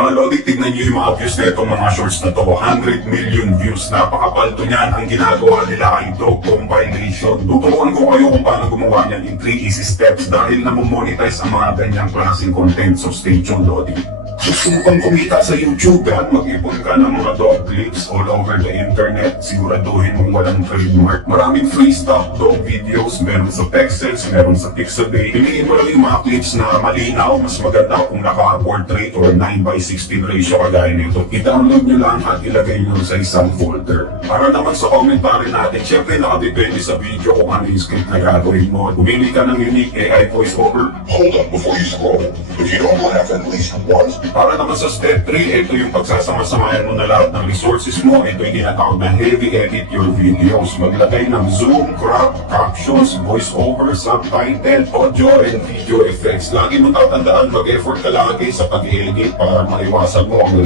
Mga lodi, tignan nyo yung mga views na itong mga shorts na to. 100 million views. Napakapalto niyan. Ang ginagawa nila ay dog compilation. Tuturuan ko kayo kung paano gumawa niyan in 3 easy steps dahil namomonetize ang mga ganyang klaseng content. So stay tuned, lodi. Susubang kumita sa YouTube at mag-ipon ka ng mga dog clips all over the internet. Siguraduhin mong walang trademark. Maraming free stuff, dog videos, meron sa Pexels, meron sa Pixabay. Piliin mo lang yung mga clips na malinaw, mas maganda kung naka-portrait or 9:16 ratio kagaya nito. I-download nyo lang at ilagay nyo sa isang folder. Para naman sa commentary natin, syempre nakadepende sa video kung ano yung script na gagawin mo. Pumili ka ng unique AI voiceover. Hold up before you scroll. If you don't laugh at least once, Para naman sa step 3, ito yung pagsasama-samayan mo na lahat ng resources mo. Ito yung tinatawag na heavy edit your videos. Maglagay ng zoom, crop, captions, voiceover, subtitle, audio, and video effects. Lagi mo tatandaan, mag-effort ka lagi sa pag-edit para maiwasan mo ang